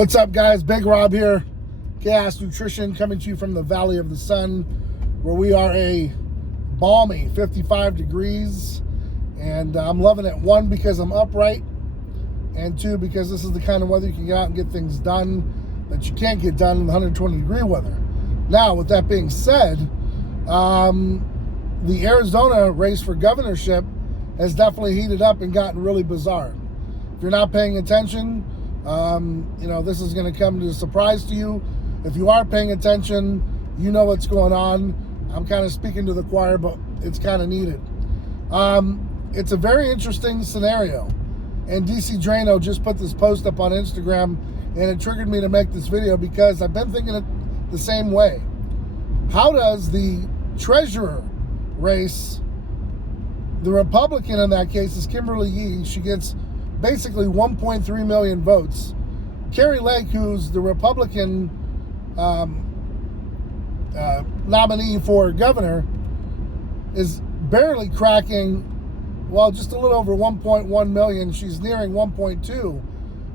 What's up, guys? Big Rob here. Chaos Nutrition coming to you from the Valley of the Sun, where we are a balmy 55 degrees. And I'm loving it, one, because I'm upright, and two, because this is the kind of weather you can get out and get things done that you can't get done in 120 degree weather. Now, with that being said, the Arizona race for governorship has definitely heated up and gotten really bizarre. If you're not paying attention, this is going to come as a surprise to you. If you are paying attention, you know what's going on. I'm kind of speaking to the choir, but it's kind of needed. It's a very interesting scenario. And DC Drano just put this post up on Instagram, and it triggered me to make this video because I've been thinking it the same way. How does the treasurer race, the Republican in that case is Kimberly Yee, she gets basically 1.3 million votes. Kari Lake, who's the Republican nominee for governor, is barely cracking, well, just a little over 1.1 million. She's nearing 1.2.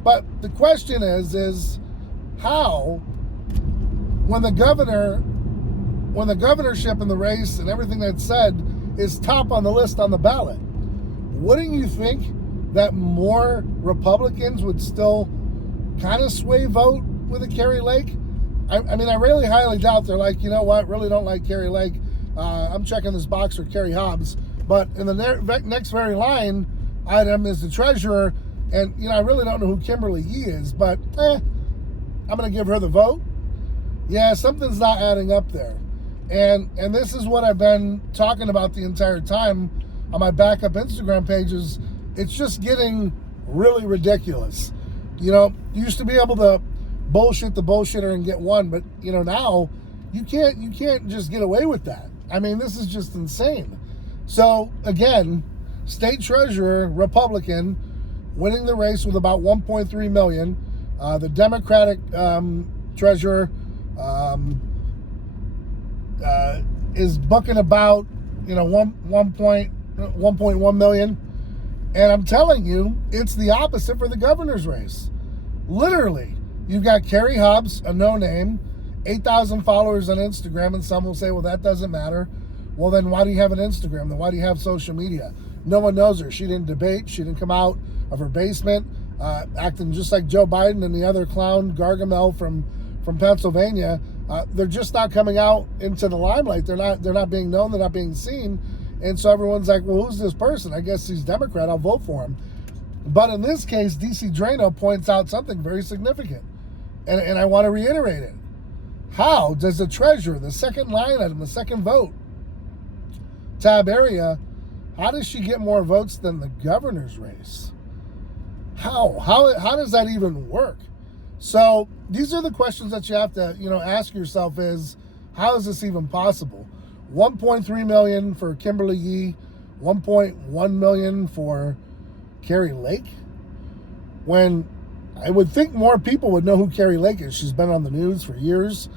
But the question is how, when the governorship in the race and everything that's said is top on the list on the ballot, wouldn't you think that more Republicans would still kind of sway vote with a Kari Lake? I mean, I really highly doubt they're like, you know what, really don't like Kari Lake. I'm checking this box for Kerry Hobbs. But in the next very line item is the treasurer. And, I really don't know who Kimberly Yee is, but I'm going to give her the vote. Yeah, something's not adding up there. And this is what I've been talking about the entire time on my backup Instagram pages. It's just getting really ridiculous. You used to be able to bullshit the bullshitter and get one, but now you can't just get away with that. I mean, this is just insane. So again, state treasurer, Republican, winning the race with about 1.3 million. The Democratic treasurer is booking about 1.1 million. And I'm telling you, it's the opposite for the governor's race. Literally, you've got Kerry Hobbs, a no-name, 8,000 followers on Instagram, and some will say, well, that doesn't matter. Well, then why do you have an Instagram? Then why do you have social media? No one knows her. She didn't debate. She didn't come out of her basement acting just like Joe Biden and the other clown Gargamel from Pennsylvania. They're just not coming out into the limelight. They're not being known. They're not being seen. And so everyone's like, well, who's this person? I guess he's Democrat. I'll vote for him. But in this case, DC Drano points out something very significant. And I want to reiterate it. How does the treasurer, the second line item, the second vote, tab area, how does she get more votes than the governor's race? How does that even work? So these are the questions that you have to, ask yourself is, how is this even possible? 1.3 million for Kimberly Yee, 1.1 million for Kari Lake. When I would think more people would know who Kari Lake is. She's been on the news for years.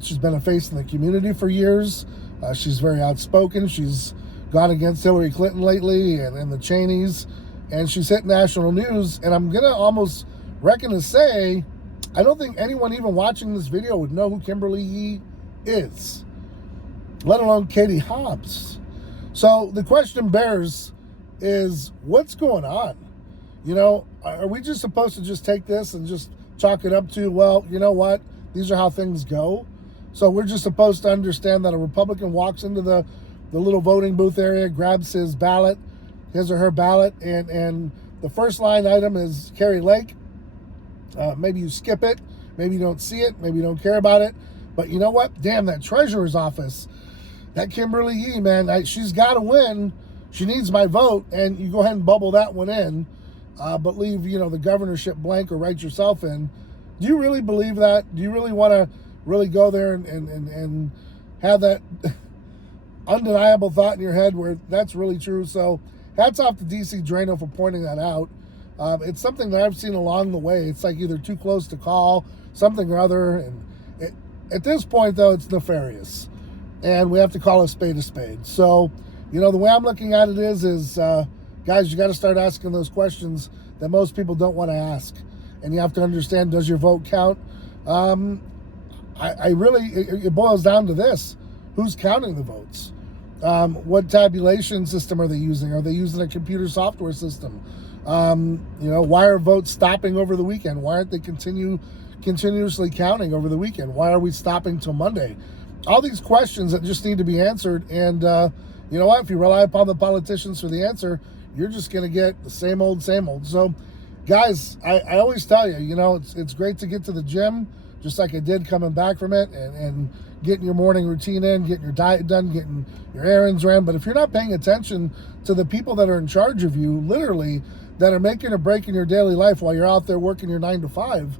She's been a face in the community for years. She's very outspoken. She's gone against Hillary Clinton lately and the Cheneys, and she's hit national news. And I'm gonna almost reckon to say, I don't think anyone even watching this video would know who Kimberly Yee is, let alone Katie Hobbs. So the question bears is, what's going on? Are we just supposed to just take this and just chalk it up to, well, you know what? These are how things go. So we're just supposed to understand that a Republican walks into the little voting booth area, grabs his ballot, his or her ballot, and the first line item is Kari Lake. Maybe you skip it. Maybe you don't see it. Maybe you don't care about it. But you know what? Damn, that treasurer's office, that Kimberly Yee, man, she's got to win. She needs my vote, and you go ahead and bubble that one in, but leave, the governorship blank or write yourself in. Do you really believe that? Do you really want to really go there and have that undeniable thought in your head where that's really true? So hats off to DC Drano for pointing that out. It's something that I've seen along the way. It's like either too close to call, something or other. And at this point, though, it's nefarious. And we have to call a spade a spade. So, the way I'm looking at it is guys, you got to start asking those questions that most people don't want to ask. and you have to understand, does your vote count? I really, it boils down to this: who's counting the votes? What tabulation system are they using? Are they using a computer software system? Why are votes stopping over the weekend? Why aren't they continuously counting over the weekend? Why are we stopping till Monday? All these questions that just need to be answered. And you know what? If you rely upon the politicians for the answer, you're just going to get the same old, same old. So, guys, I always tell you, it's great to get to the gym, just like I did coming back from it, and getting your morning routine in, getting your diet done, getting your errands ran. But if you're not paying attention to the people that are in charge of you, literally, that are making a break in your daily life while you're out there working your 9 to 5,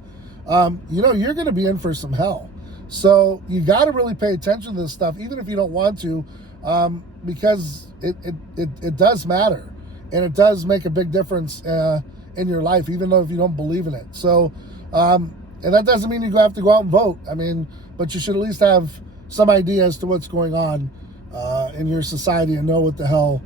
you're going to be in for some hell. So you got to really pay attention to this stuff, even if you don't want to, because it does matter, and it does make a big difference in your life, even though if you don't believe in it. So, and that doesn't mean you have to go out and vote. But you should at least have some idea as to what's going on in your society and know what the hell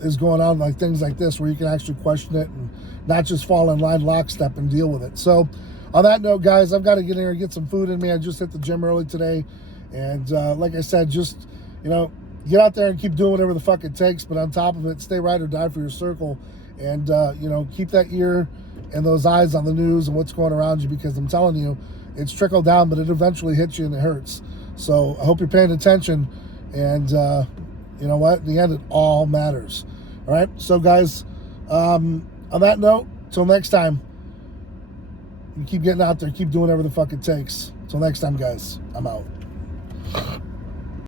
is going on, like things like this, where you can actually question it and not just fall in line lockstep and deal with it. So on that note, guys, I've got to get in here and get some food in me. I just hit the gym early today. And like I said, just, get out there and keep doing whatever the fuck it takes. But on top of it, stay right or die for your circle. And, keep that ear and those eyes on the news and what's going around you, because I'm telling you, it's trickled down, but it eventually hits you and it hurts. So I hope you're paying attention. And you know what? In the end, it all matters. All right? So, guys, on that note, till next time, you keep getting out there, keep doing whatever the fuck it takes. Till next time, guys, I'm out.